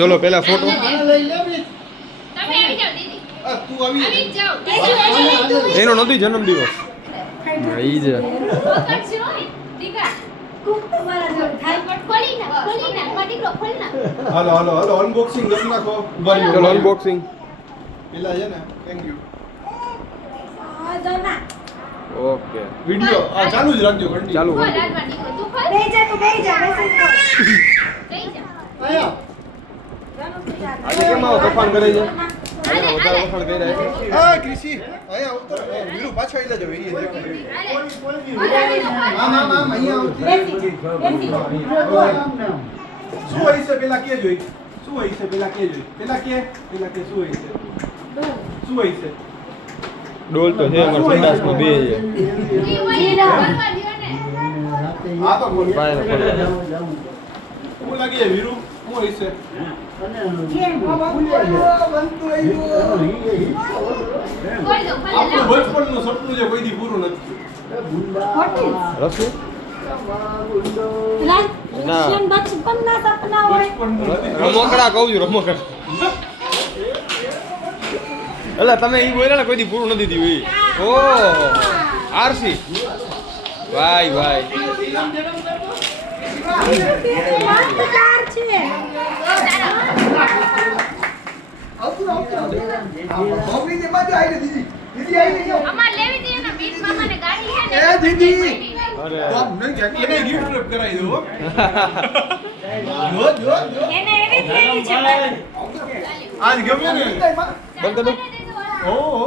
ચલો પેલા ફોટો. તમે આવી જાઓ દીદી. તું આવી જાઓ. એનો નથી જન્મદિવસ. ઈ જ પકડજો દીકા. કુક તમારા જોડ થાય પણ ખોલી ના દીકરો ખોલ ના. હાલો હાલો હાલો અનબોક્સિંગ કરી નાખો. ચલો અનબોક્સિંગ. પેલા છે ને થેન્ક યુ. ઓકે વિડિયો આ ચાલુ જ રાખજો ઘંટી. ચાલુ. ખોલ આલવા દીકરો તું ખોલ. બેહી જા બેહી જા જઈ જા. આયા આજે કેમ આવો તોફાન કરે છે? હાલે વધારે વખાણ કર્યા છે. આ કૃષિ આયા ઉતર વીરુ પાછો આઈ લેજો એ દેખાય. આમ આમ આમ અહીંયા આવતી. શું હોય છે પેલા કે જોઈ? શું હોય છે પેલા કે જોઈ? પેલા કે શું હોય છે? શું હોય છે? ડોલ તો છે અમાર સંડાસમાં બે છે. ઈ ઓલી કરવા દ્યો ને. આ તો બોલ. પાયને પડે. હું લાગી જાય વીરુ શું હોય છે? ખોલ દો આપણું બચપનનું સપનું જે કોઈ દી પૂરું નથી. રસી? રાશિયન બચપનના સપના હોય બચપનનું નથી. રમકડા કહું છું રમકડા. એટલે તમે ઈ બોલ્યા ને કોઈ દી પૂરું નથી થયું ઈ. ઓ આરસી. વાય વાય. યાદગાર છે બાપરી જે બાજુ આવી દીદી. દીદી આવી ગઈ. અમાર લેવી હતી ને બીટ મામાને ગાડી છે ને. એ દીદી. અરે બાપ નહીં કે એને ગિફ્ટ રેપ કરાવી દો. જો એને એવી જ લેવી છે આજ ગમે ને બંધ કરી દો. ઓહો